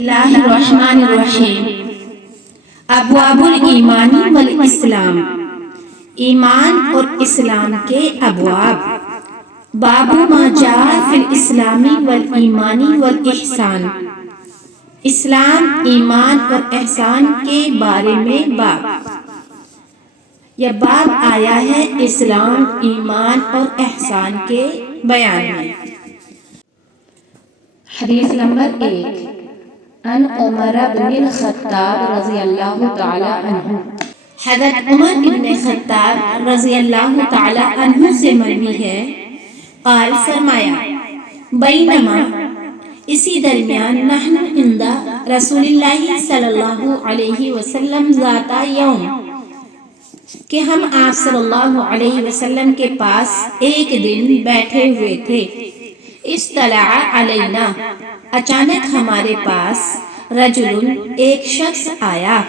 اللہ الرحمن الرحیم ابواب الایمان والاسلام، ایمان اور اسلام کے ابواب۔ باب ما جاء فی الاسلام والایمان والاحسان، اسلام، ایمان اور احسان کے بارے میں باب۔ یہ باب آیا ہے اسلام، ایمان اور احسان کے بیان میں۔ حدیث نمبر 1، عن عمر بن الخطاب رضی اللہ تعالی عنہ، حضرت عمر بن خطاب رضی اللہ تعالی عنہ سے مروی ہے، قال فرمایا، بینما اسی درمیان نحن عند رسول اللہ صلی اللہ علیہ وسلم ذات یوم، کہ ہم آپ صلی اللہ علیہ وسلم کے پاس ایک دن بیٹھے ہوئے تھے، اطلع علینا، اچانک ہمارے پاس، رجل، ایک شخص آیا،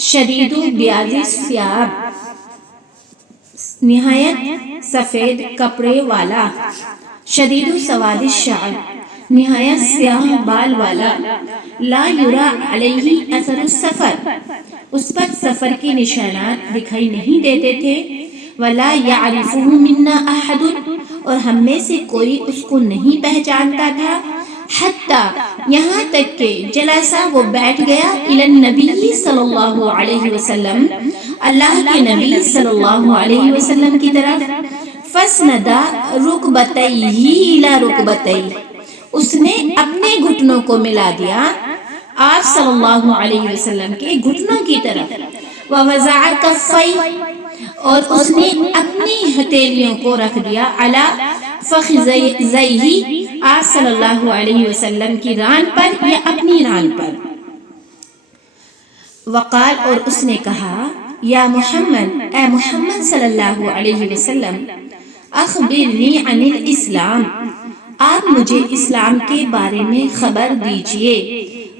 شدید بیاض الثیاب، نہایت سفید کپڑے والا، شدید سواد الشعر، نہایت سیاہ بال والا، لا یری علیہ اثر السفر، اس پر سفر کے نشانات دکھائی نہیں دیتے تھے، ولا یعرفہ منا احد، اور ہم میں سے کوئی اس کو نہیں پہچانتا تھا، حتی، یہاں تک کہ جلسہ، وہ بیٹھ گیا، الی النبی صلی اللہ علیہ وسلم، اللہ کے نبی صلی اللہ علیہ وسلم کی طرف، فسند رکبتیہ الی رکبتیہ، اس نے اپنے گھٹنوں کو ملا دیا آپ صلی اللہ علیہ وسلم کے گھٹنوں کی طرف، ووضع کفیہ، اور اس نے اپنی ہتھیلیوں کو رکھ دیا، علی فخذیہ، آپ صلی اللہ علیہ وسلم کی ران پر یا اپنی ران پر، وقال، اور اس نے کہا، یا محمد، اے محمد صلی اللہ علیہ وسلم، اخبرنی عن الاسلام، آپ مجھے اسلام کے بارے میں خبر دیجئے۔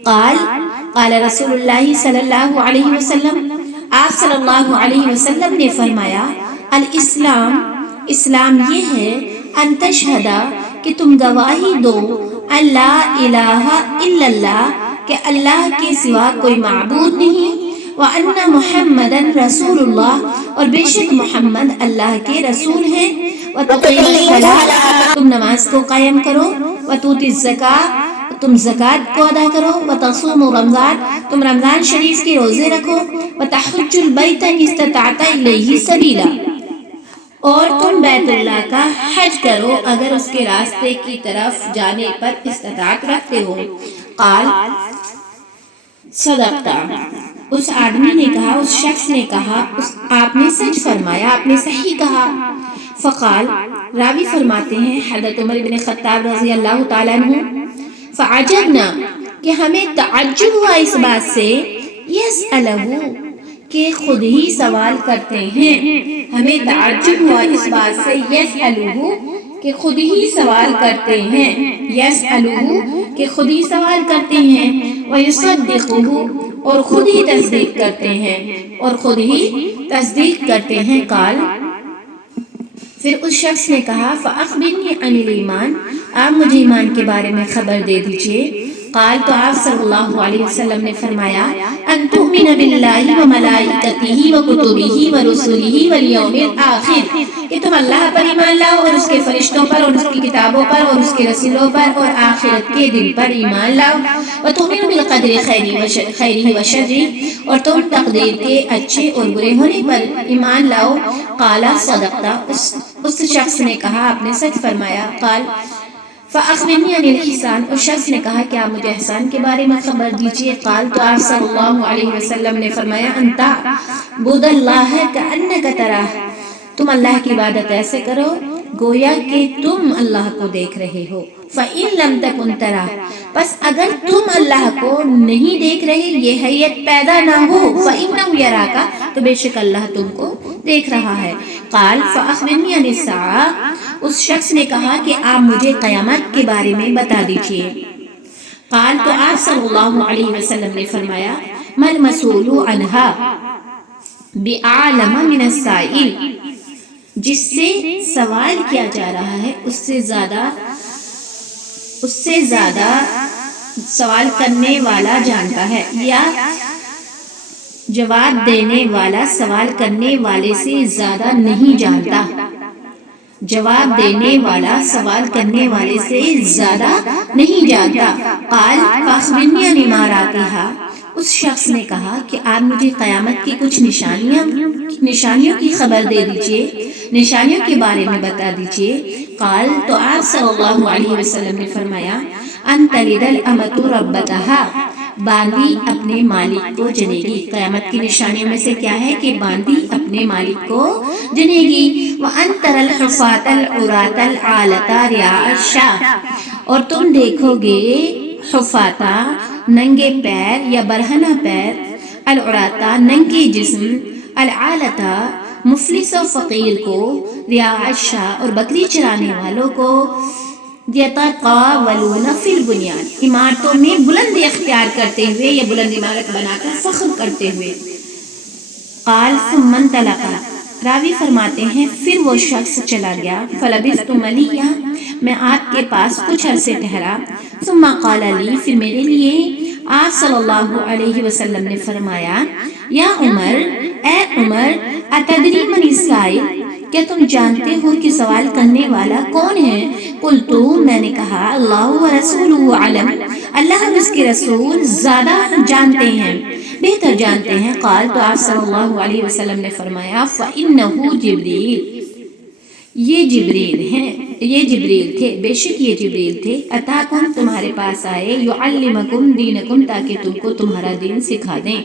قال رسول اللہ صلی اللہ علیہ وسلم، آپ صلی اللہ علیہ وسلم نے فرمایا، الاسلام، اسلام یہ ہے، ان تشہد، کہ تم گواہی دو، ان لا الہ الا اللہ، کہ اللہ کے سوا کوئی معبود نہیں، وان محمدًا رسول اللہ، اور بے شک محمد اللہ کے رسول ہیں، وتقیم الصلاۃ، تم نماز کو قائم کرو، وتؤتی الزکاۃ، تم زکوٰۃ کو ادا کرو، وتصوم رمضان، تم رمضان شریف کے روزے رکھو، وتحج البیت ان استطعت الیہ سبیلا، اور تم بیت اللہ کا حج کرو اگر اس کے راستے کی طرف جانے پر استطاعت رکھتے ہو۔ قال، صدقت، اس آدمی نے کہا، اس شخص نے کہا، آپ نے سچ فرمایا، آپ نے صحیح کہا۔ فقال، راوی فرماتے ہیں، حضرت عمر بن خطاب رضی اللہ تعالیٰ عنہ، فعجبنا، کہ ہمیں تعجب ہوا اس بات سے، یسألہ، کہ خود ہی سوال کرتے ہیں، ہمیں تعجب ہوا اس بات سے، یسألہ، کہ خود ہی سوال کرتے ہیں، یسألہ، کہ خود ہی سوال کرتے ہیں، ویصدقہ، اور خود ہی تصدیق کرتے ہیں، اور خود ہی تصدیق کرتے ہیں۔ قال، پھر اس شخص نے کہا، فأخبرنی عن الایمان، آپ مجھے ایمان کے بارے میں خبر دے دیجئے۔ قال، تو آپ صلی اللہ علیہ وسلم نے فرمایا، ان تؤمن باللہ وملائکتہ وکتبہ ورسلہ والیوم الآخر، کہ تم اللہ پر ایمان لاؤ اور اس کے فرشتوں پر اور اس کی کتابوں پر اور اس کے رسولوں پر اور آخرت کے دن پر ایمان لاؤ، وتؤمن بالقدر خیرہ وشرہ، اور تم تقدیر کے اچھے اور برے ہونے پر ایمان لاؤ۔ قال، صدقت، اس شخص نے کہا، آپ نے سچ فرمایا۔ قال، فأخبرنی عن الإحسان، اس شخص نے کہا کہ آپ مجھے احسان کے بارے میں خبر دیجئے۔ قال، تو آپ صلی اللہ علیہ وسلم نے فرمایا، ان تعبد اللہ کأنک تراہ، تم اللہ کی عبادت ایسے کرو گویا کہ تم اللہ کو دیکھ رہے ہو، فإن لم تکن تراہ، پس اگر تم اللہ کو نہیں دیکھ رہے، یہ حیت پیدا نہ ہو، فإنہ یراک، تو بے شک اللہ تم کو دیکھ رہا ہے۔ قال، فأخبرنی عن الساعہ، اس شخص نے کہا کہ آپ مجھے قیامت کے بارے میں بتا دیجئے۔ قال، تو آپ صلی اللہ علیہ وسلم نے فرمایا، مل مسئول عنہا بأعلم من السائل، جس سے سوال کیا جا رہا ہے اس سے زیادہ سوال کرنے والا جانتا ہے، یا جواب دینے والا سوال کرنے والے سے زیادہ نہیں جانتا؟ جواب دینے والا سوال کرنے والے سے زیادہ نہیں جانتا۔ قال فاخبرنی عن اماراتھا، اس شخص نے کہا کہ آپ مجھے قیامت کی کچھ نشانیوں کی خبر دے دیجئے، نشانیوں کے بارے میں بتا دیجئے۔ قال، تو آپ صلی اللہ علیہ وسلم نے فرمایا، ان تلد الامۃ ربتہا، باندی اپنے مالک کو جنے گی۔ قیامت کی نشانیوں میں سے کیا ہے کہ باندی اپنے مالک کو جنے گی۔ وَأَن تَرَى الْحُفَاةَ الْعُرَاةَ الْعَالَةَ رِعَاءَ الشَّاةِ، اور تم دیکھو گے حفاتا ننگے پیر یا برہنہ پیر، العراتا ننگے جسم، العالتا مفلس و فقیر کو، رعاء الشاة اور بکری چرانے والوں کو، یتطاولون فی البنیان، عمارتوں میں بلندی اختیار کرتے ہوئے یا بلند عمارت بنا کر فخر کرتے ہوئے۔ قال ثم انطلق، راوی فرماتے ہیں پھر وہ شخص چلا گیا۔ فلبثت ملیہ، میں آپ کے پاس کچھ عرصے ٹھہرا۔ ثم قال لی، پھر میرے لیے آپ صلی اللہ علیہ وسلم نے فرمایا، یا عمر، اے عمر، اتدری من السائل، کیا تم جانتے ہو کہ سوال کرنے والا کون ہے؟ قلت، میں نے کہا، اللہ ورسولہ اعلم، اللہ اور اس کے رسول زیادہ جانتے ہیں، بہتر جانتے ہیں۔ قال، تو آپ صلی اللہ علیہ وسلم نے فرمایا، فإنہ جبریل، یہ جبریل ہیں، یہ جبریل تھے، بے شک یہ جبریل تھے، اتاکم، تمہارے پاس آئے، یعلمکم دینکم، تاکہ تم کو تمہارا دین سکھا دیں۔